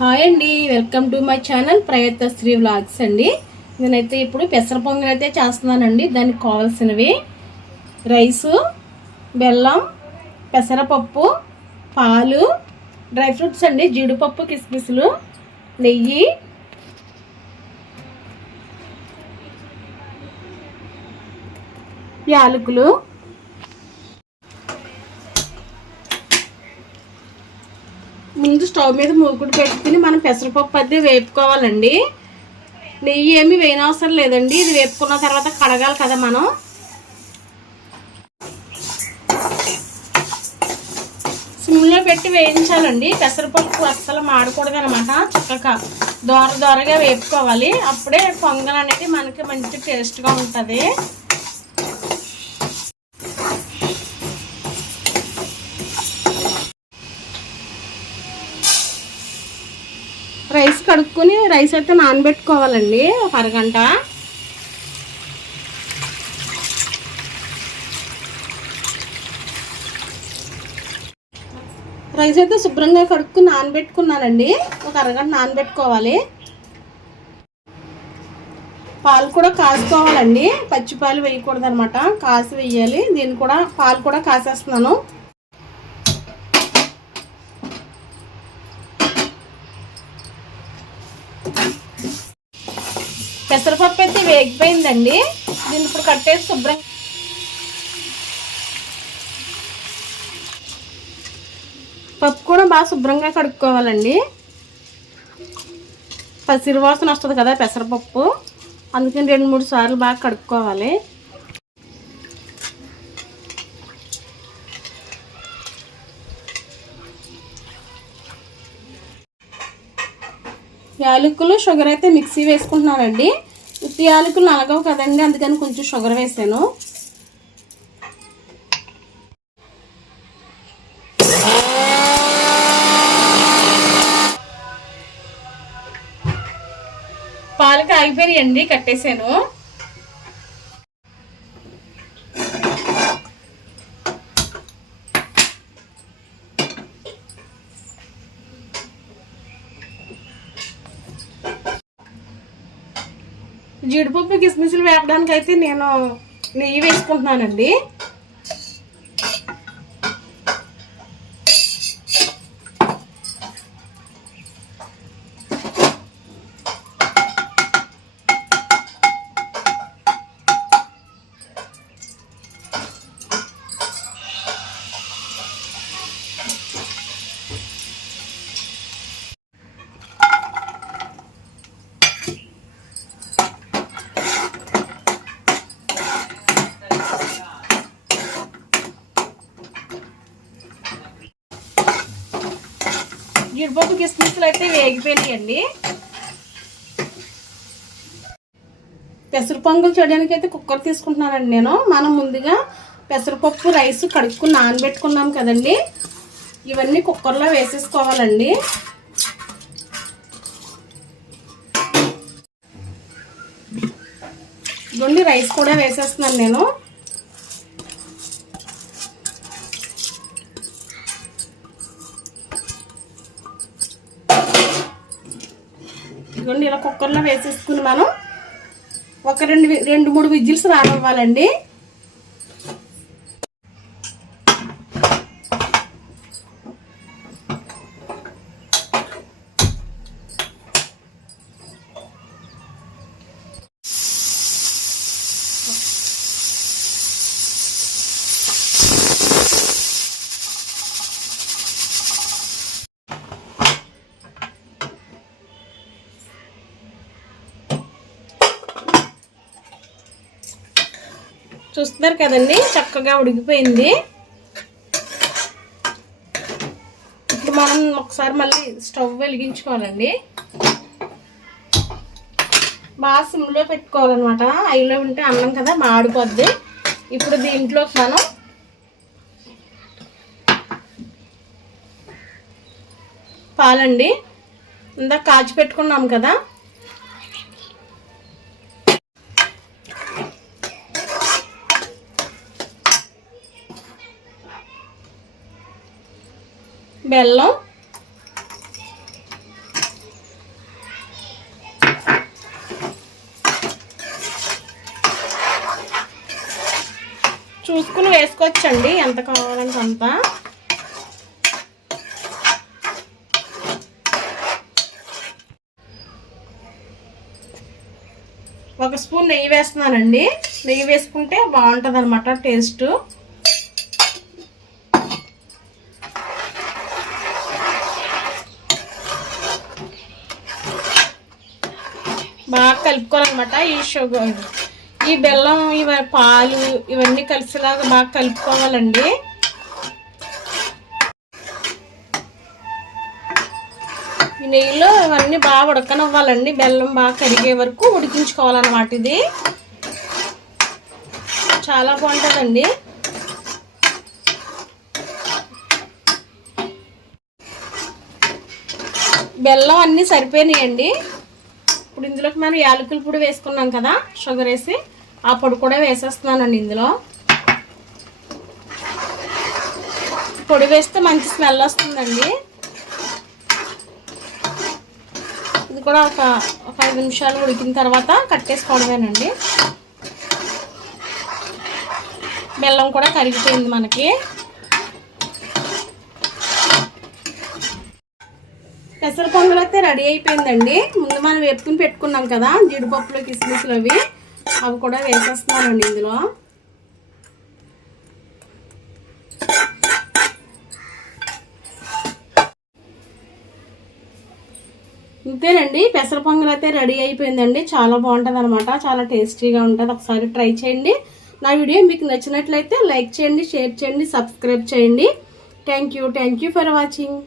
Hi అండి, welcome to my channel Prayatnashri vlogs అండి. నేనైతే ఇప్పుడు పెసర పొంగల్ అయితే చేస్తున్నానండి. దానికి కావాల్సినవి రైసు, బెల్లం, పెసరపప్పు, పాలు, డ్రై ఫ్రూట్స్ అండి, జీడిపప్పు, కిస్మిస్లు, నెయ్యి, యాలకులు, ముందు స్టవ్ మీద మూకుడు పెట్టుకుని మనం పెసరపప్పు అయితే వేపుకోవాలండి. నెయ్యి ఏమి వేయనవసరం లేదండి. ఇది వేపుకున్న తర్వాత కడగాలి కదా మనం. సిమ్లో పెట్టి వేయించాలండి. పెసరపప్పు అస్సలు మాడకూడదు అనమాట. చక్కగా దోరగా వేపుకోవాలి. అప్పుడే పొంగల్ అనేది మనకి మంచి టేస్ట్గా ఉంటుంది. రైస్ కడుక్కొని రైస్ అయితే నానబెట్టుకోవాలండి ఒక అరగంట. రైస్ అయితే శుభ్రంగా కడుక్కుని నానబెట్టుకున్నానండి. ఒక అరగంట నానబెట్టుకోవాలి. పాలు కూడా కాసుకోవాలండి. పచ్చి పాలు వేయకూడదు అనమాట, కాసి వేయాలి. దీన్ని కూడా పాలు కూడా కాసేస్తున్నాను. పెసరపప్పు అయితే వేగిపోయిందండి. దీన్ని ఇప్పుడు కట్టేసి శుభ్రంగా పప్పు కూడా బాగా శుభ్రంగా కడుక్కోవాలండి. పసిరి వాసన వస్తుంది కదా పెసరపప్పు, అందుకని 2-3 సార్లు బాగా కడుక్కోవాలి. యాలకులు, షుగర్ అయితే మిక్సీ వేసుకుంటున్నానండి. ఉత్తి యాలకులు నలగవు కదండి, అందుకని కొంచెం షుగర్ వేసాను. పాలకి ఆగిపోయాయండి, కట్టేసాను. జీడిపప్పు, కిస్మిస్లు వేపడానికి అయితే నేను నెయ్యి వేసుకుంటున్నానండి. జీడిపప్పు, కిస్మిస్లు అయితే వేగిపోయినాయండి. పెసర పొంగల్ చేయడానికి అయితే కుక్కర్ తీసుకుంటున్నానండి నేను. మనం ముందుగా పెసరపప్పు, రైస్ కడుక్కుని నానబెట్టుకున్నాం కదండి, ఇవన్నీ కుక్కర్లో వేసేసుకోవాలండి. ఇదిగోండి రైస్ కూడా వేసేస్తున్నాను నేను. ఇదిగోండి ఇలా కుక్కర్లో వేసేసుకుని మనం ఒక 2-3 విజిల్స్ రానివ్వాలండి. చూస్తున్నారు కదండి, చక్కగా ఉడికిపోయింది. ఇప్పుడు మనం ఒకసారి మళ్ళీ స్టవ్ వెలిగించుకోవాలండి. బాగా సిమ్లో పెట్టుకోవాలన్నమాట. హైలో ఉంటే అన్నం కదా మాడిపోద్ది. ఇప్పుడు దీంట్లోకి మనం పాలండి, ఇందాక కాచి పెట్టుకున్నాం కదా, బెల్లం, చూసుకుని వేసుకోవచ్చండి, ఎంత కావాలంటే అంత. ఒక స్పూన్ నెయ్యి వేస్తున్నానండి. నెయ్యి వేసుకుంటే బాగుంటుంది అన్నమాట టేస్ట్. బాగా కలుపుకోవాలన్నమాట. ఈ షుగర్, ఈ బెల్లం, పాలు ఇవన్నీ కలిసేలాగా బాగా కలుపుకోవాలండి. ఈ నెయ్యిలో ఇవన్నీ బాగా ఉడకనివ్వాలండి. బెల్లం బాగా కరిగే వరకు ఉడికించుకోవాలన్నమాట. ఇది చాలా బాగుంటుందండి. బెల్లం అన్నీ సరిపోయినాయండి. ఇప్పుడు ఇందులోకి మనం యాలకుల పొడి వేసుకున్నాం కదా, షుగర్ వేసి, ఆ పొడి కూడా వేసేస్తున్నానండి ఇందులో. పొడి వేస్తే మంచి స్మెల్ వస్తుందండి. ఇది కూడా ఒక 5 నిమిషాలు ఉడికిన తర్వాత కట్టేసుకోవడమేనండి. బెల్లం కూడా కరిగిపోయింది మనకి. పెసర పొంగల్ అయితే రెడీ అయిపోయిందండి. ముందు మనం వేపుకుని పెట్టుకున్నాం కదా జీడిపప్పులు, కిస్మిస్లు, అవి కూడా వేసేస్తున్నానండి ఇందులో. ఇంతేనండి, పెసర పొంగల్ అయితే రెడీ అయిపోయిందండి. చాలా బాగుంటుంది అనమాట, చాలా టేస్టీగా ఉంటుంది. ఒకసారి ట్రై చేయండి. నా వీడియో మీకు నచ్చినట్లయితే లైక్ చేయండి, షేర్ చేయండి, సబ్స్క్రైబ్ చేయండి. Thank you for watching.